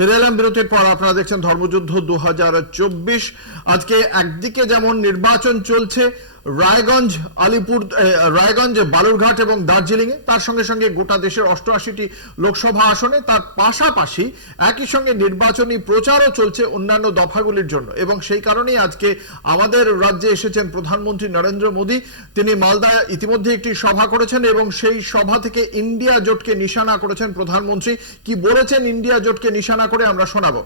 ফিরে এলাম বিরতির পর। আপনারা দেখছেন ধর্মযুদ্ধ 2024। আজকে একদিকে যেমন নির্বাচন চলছে রায়গঞ্জ, রায়গঞ্জ, বালুরঘাট এবং দার্জিলিং এ, তার সঙ্গে সঙ্গে গোটা দেশের 88টি লোকসভা আসনে, তার পাশাপাশি একই সঙ্গে নির্বাচনী প্রচারও চলছে অন্যান্য দফাগুলির জন্য। এবং সেই কারণেই আজকে আমাদের রাজ্যে এসেছেন প্রধানমন্ত্রী নরেন্দ্র মোদী। তিনি মালদায় ইতিমধ্যে একটি সভা করেছেন এবং সেই সভা থেকে ইন্ডিয়া জোটকে নিশানা করেছেন প্রধানমন্ত্রী। কি বলেছেন ইন্ডিয়া জোটকে নিশানা করে আমরা শোনাবো।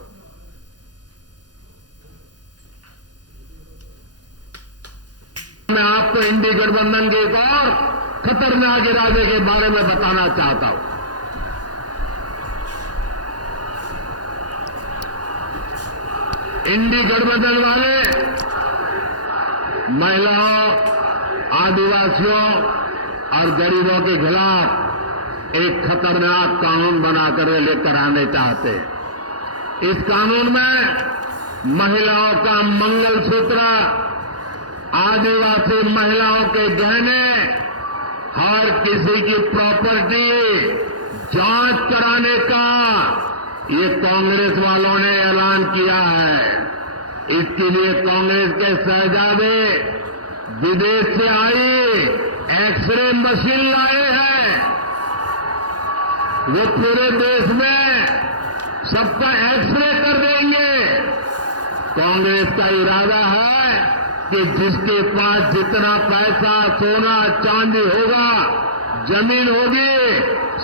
मैं आपको इंडी गठबंधन के एक और खतरनाक इरादे के बारे में बताना चाहता हूं। इंडी गठबंधन वाले महिलाओं, आदिवासियों और गरीबों के खिलाफ एक खतरनाक कानून बनाकर लेकर आने चाहते हैं। इस कानून में महिलाओं का मंगलसूत्र, आदिवासी महिलाओं के गहने, हर किसी की प्रॉपर्टी जांच कराने का ये कांग्रेस वालों ने ऐलान किया है। इसके लिए कांग्रेस के शहजादे विदेश से आई एक्सरे मशीन लाए हैं। वो पूरे देश में सबका एक्सरे कर देंगे। कांग्रेस का इरादा है कि जिसके पास जितना पैसा, सोना, चांदी होगा, जमीन होगी,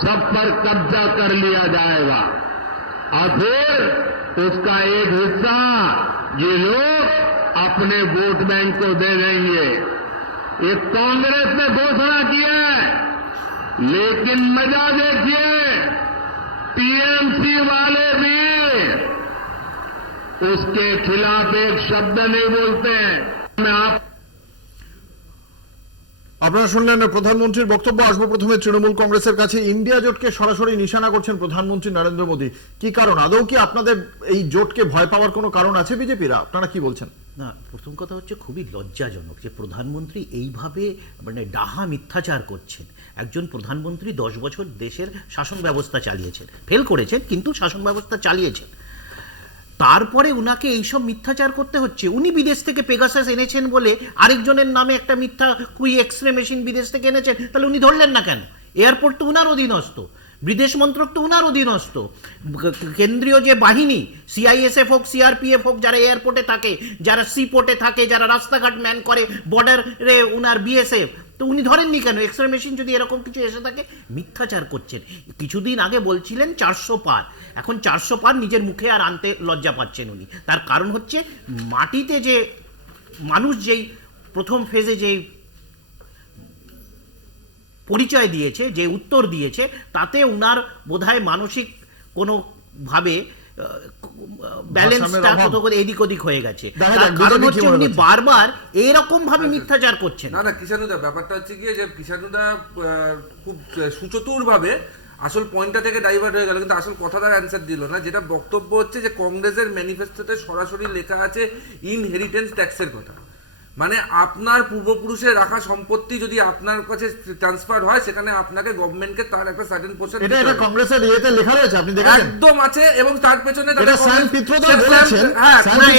सब पर कब्जा कर लिया जाएगा और फिर उसका एक हिस्सा ये लोग अपने वोट बैंक को दे देंगे। ये कांग्रेस ने घोषणा की है, लेकिन मजा देखिए, टीएमसी वाले भी उसके खिलाफ एक शब्द नहीं बोलते हैं। আপনারা শুনলেন প্রধানমন্ত্রীর বক্তব্য। আসবো প্রথমে তৃণমূল কংগ্রেসের কাছে। ইন্ডিয়া জোটকে সরাসরি নিশানা করছেন প্রধানমন্ত্রী নরেন্দ্র মোদী। কি কারণ? আদৌ কি আপনাদের এই জোটকে ভয় পাওয়ার কোনো কারণ আছে বিজেপিরা? আপনারা কি বলছেন? না, প্রথম কথা হচ্ছে খুবই লজ্জাজনক যে প্রধানমন্ত্রী এইভাবে ডাহা মিথ্যাচার করছেন। একজন প্রধানমন্ত্রী 10 বছর দেশের শাসন ব্যবস্থা চালিয়েছেন, ফেল করেছেন কিন্তু শাসন ব্যবস্থা চালিয়েছেন। তারপরে উনাকে এইসব মিথ্যাচার করতে হচ্ছে। উনি বিদেশ থেকে পেগাসাস এনেছেন বলে আরেকজনের নামে একটা মিথ্যা এক্সরে মেশিন বিদেশ থেকে এনেছেন, তাহলে উনি ধরলেন না কেন? এয়ারপোর্ট তো উনার অধীনস্থ, বিদেশ মন্ত্রক তো উনার অধীনস্থ, কেন্দ্রীয় যে বাহিনী সিআইএসএফ হোক, সিআরপিএফ হোক, যারা এয়ারপোর্টে থাকে, যারা সি পোর্টে থাকে, যারা রাস্তাঘাট ম্যান করে, বর্ডারে উনার বিএসএফ, তো উনি ধরেননি কেন? এক্সরে মেশিন যদি এরকম কিছু এসে থাকে, মিথ্যাচার করছেন। কিছুদিন আগে বলছিলেন 400 পার, এখন 400 পার নিজের মুখে আর আনতে লজ্জা পাচ্ছেন উনি। তার কারণ হচ্ছে মাটিতে যে মানুষ যেই প্রথম ফেজে যেই পরিচয় দিয়েছে, যে উত্তর দিয়েছে, তাতে উনার বোধহয় মানসিক কোনোভাবে ব্যালেন্সটা এদিক ওদিক হয়ে গেছে। কারণ হচ্ছে উনি বারবার এরকম ভাবে মিথ্যাচার করছেন। না কিষাণুদা, ব্যাপারটা হচ্ছে গিয়ে যে কিষাণুদা খুব সুচতুর ভাবে আসল পয়েন্টটা থেকে ডাইভার্ট হয়ে গেল, কিন্তু আসল কথাটার অ্যান্সার দিল না। যেটা বক্তব্য হচ্ছে যে কংগ্রেসের ম্যানিফেস্টোতে সরাসরি লেখা আছে ইনহেরিটেন্স ট্যাক্সের কথা। মানে আপনার পূর্বপুরুষের রাখা সম্পত্তি যদি আপনার কাছে ট্রান্সফার হয়, সেখানে আপনাকে গভর্নমেন্টকে তার একটা সার্টেন পোর্শন, এটা কংগ্রেসের ইয়েতে লেখা রয়েছে, আপনি দেখেন একদম আছে। এবং তার পেছনে এটা স্যাম পিত্রোদা বলেছেন,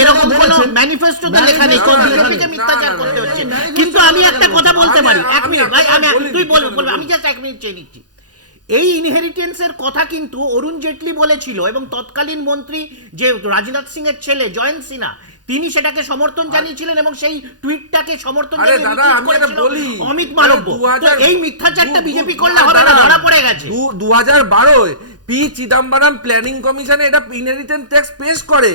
এরকম কোনো ম্যানিফেস্টোতে লেখা নেই, বিজেপিকে মিথ্যাচার করতে হচ্ছে। কিন্তু আমি একটা কথা বলতে পারি, 1 মিনিট ভাই, তুই বলবি, আমি জাস্ট 1 মিনিট চেয়ে নিচ্ছি। এই ইনহেরিটেন্সের কথা কিন্তু অরুণ জেটলি বলেছিল এবং তৎকালীন মন্ত্রী যে রাজনাথ সিং এর ছেলে জয়ন্ত সিনহা, তিনি সেটাকে সমর্থন জানিয়েছিলেন এবং সেই টুইটটাকে সমর্থন জানিয়ে অমিত মালব্য। তো এই মিথ্যাচারটা বিজেপি করলে হবে না, ধরা পড়ে গেছে। 2012 পি চিদম্বরম প্ল্যানিং কমিশনে এটা ইনহেরিটেন্স ট্যাক্স পেশ করে।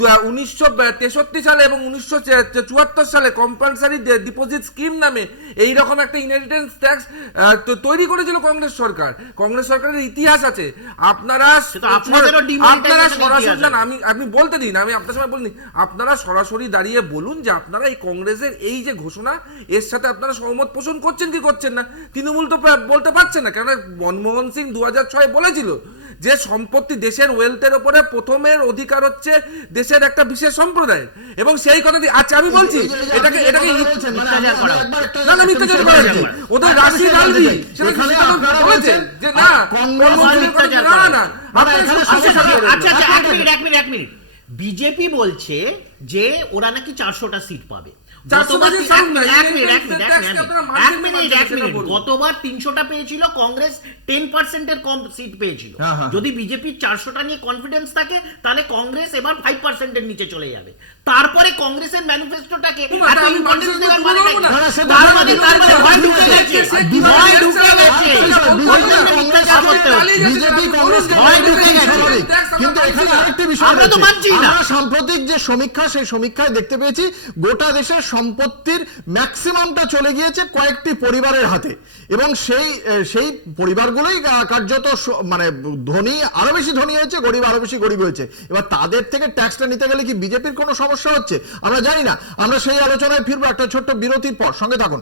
1963 সালে এবং 1974 সালে কম্পালসারি ডিপোজিট স্কিম নামে এইরকম একটা ইনহেরিটেন্স ট্যাক্স তৈরি করেছিল কংগ্রেস সরকার। কংগ্রেস সরকারের ইতিহাস আছে। আপনারা সরাসরি, আমি বলতে দিন, আমি আপনার সময় বলিনি, আপনারা সরাসরি দাঁড়িয়ে বলুন যে আপনারা এই কংগ্রেসের এই যে ঘোষণা, এর সাথে আপনারা সহমত পোষণ করছেন কি করছেন না। তৃণমূল তো বলতে পারছে না, কেন মনমোহন সিং 2006 বলেছিল যে সম্পত্তি দেশের ওয়েলথের উপরে প্রথমের অধিকার হচ্ছে দেশের একটা বিশেষ সম্প্রদায়, এবং সেই কথাটি আচ্ছা আমি বলছি এটাকে না না মিথ্যাচার করা হচ্ছে, ওদের রাশি গালবি সেটা বলেছে যে না না না আচ্ছা এক মিনিট বিজেপি বলছে যে ওরা নাকি 400টা সিট পাবে, গতবার 300টা পেয়েছিল কংগ্রেস, 10% কম সিট পেয়েছিল। যদি বিজেপির 400টা নিয়ে কনফিডেন্স থাকে তাহলে কংগ্রেস এবার 5% এর নিচে চলে যাবে। তারপরে কংগ্রেসের ম্যানিফেস্টোটাকে সাম্প্রতিক যে সমীক্ষা, সেই সমীক্ষায় দেখতে পেয়েছি গোটা দেশের সম্পত্তির ম্যাক্সিমামটা চলে গিয়েছে কয়েকটি পরিবারের হাতে, এবং সেই পরিবারগুলোই কার্যত মানে ধনী আরো বেশি ধনী হয়েছে, গরিব আরো বেশি গরিব হয়েছে। এবার তাদের থেকে ট্যাক্সটা নিতে গেলে কি বিজেপির কোনো সমস্যা হচ্ছে আমরা জানি না। আমরা সেই আলোচনায় ফিরবো একটা ছোট্ট বিরতির পর, সঙ্গে থাকুন।